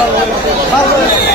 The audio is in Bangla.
ভালো